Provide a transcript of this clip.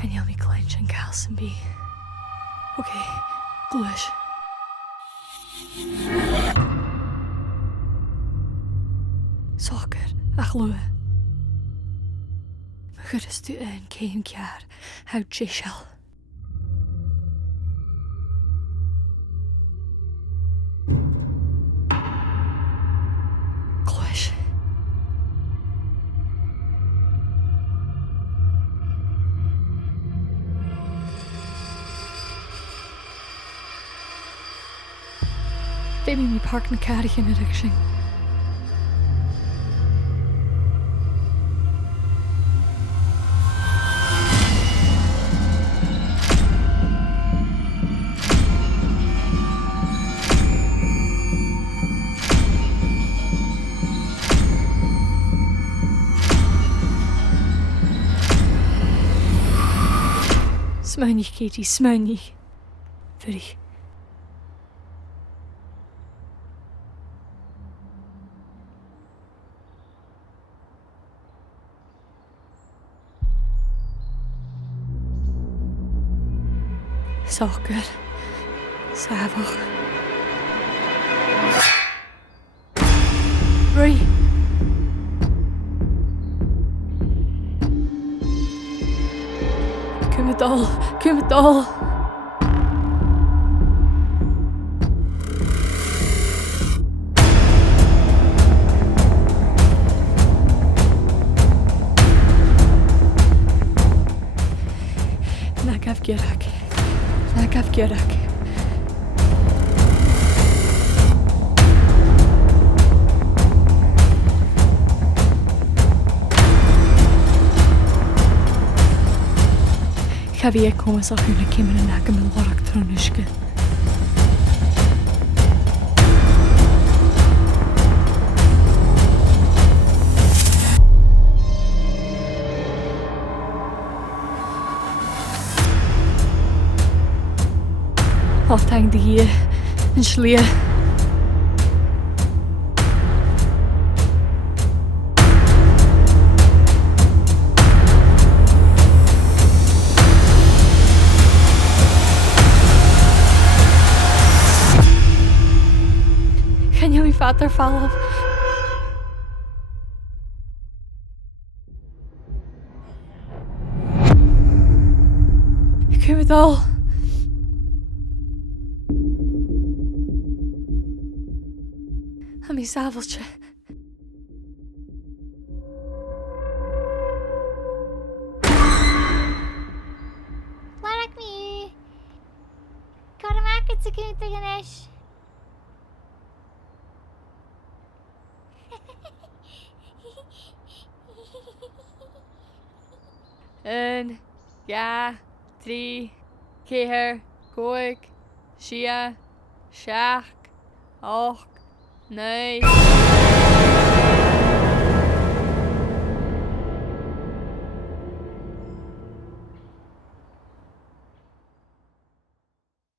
Channeal mi clench an calsan bí. Ok, glúis. Sócar ach lua. Ma chudas tú an céim cear how sé sell. Glúis. Baby mi park na carich in a sin. Smuinich, Katie, smuinich. Fyrich. Soccer. Savach. Ray. Cumidol. Cumidol. Nagaf Gerak. Nagaf Gerak. Javier komas ach na céim na nagam an warach trónisce. Altang de hier in Schlier. Kan je mijn vader vallen? Ik heb het al. Aan mijn zaveltje. Larak mi. Karmak het ik niet ganesh. Een, ja, 3, keer, koik, Shia, Shak, och, nee.